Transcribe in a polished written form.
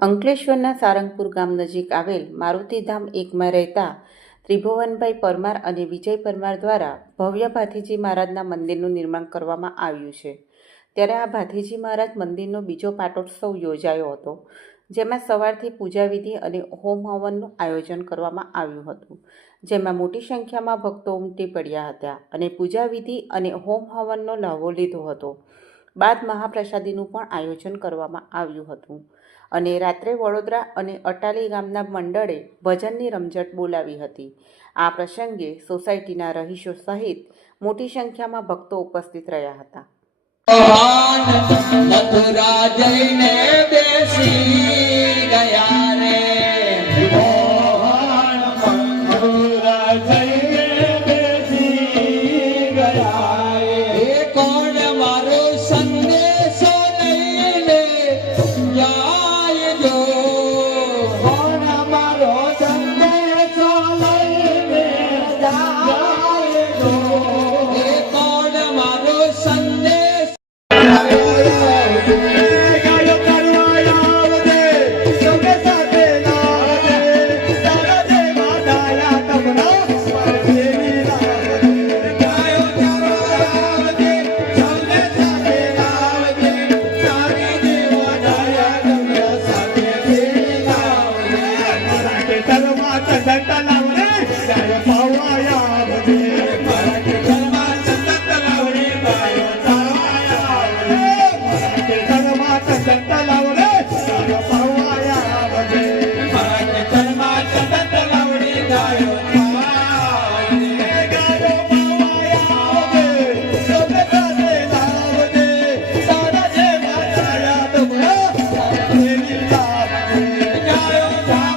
અંકલેશ્વરના સારંગપુર ગામ નજીક આવેલ મારુતિધામ એકમાં રહેતા ત્રિભુવનભાઈ પરમાર અને વિજય પરમાર દ્વારા ભવ્ય ભાથીજી મહારાજના મંદિરનું નિર્માણ કરવામાં આવ્યું છે. ત્યારે આ ભાથીજી મહારાજ મંદિરનો બીજો પાટોત્સવ યોજાયો હતો, જેમાં સવારથી પૂજાવિધિ અને હોમ હવનનું આયોજન કરવામાં આવ્યું હતું, જેમાં મોટી સંખ્યામાં ભક્તો ઉમટી પડ્યા હતા અને પૂજાવિધિ અને હોમ હવનનો લાહવો લીધો હતો. બાદ મહાપ્રસાદીનું પણ આયોજન કરવામાં આવ્યું હતું અને રાત્રે વડોદરા અને અટાલી ગામના મંડળે ભજનની રમઝટ બોલાવી હતી. આ પ્રસંગે સોસાયટીના રહીશો સહિત મોટી સંખ્યામાં ભક્તો ઉપસ્થિત રહ્યા હતા. મથુરા જઈને બેસી ગયા રે, મથુરા જઈને બેસી ગયા, એ કોણ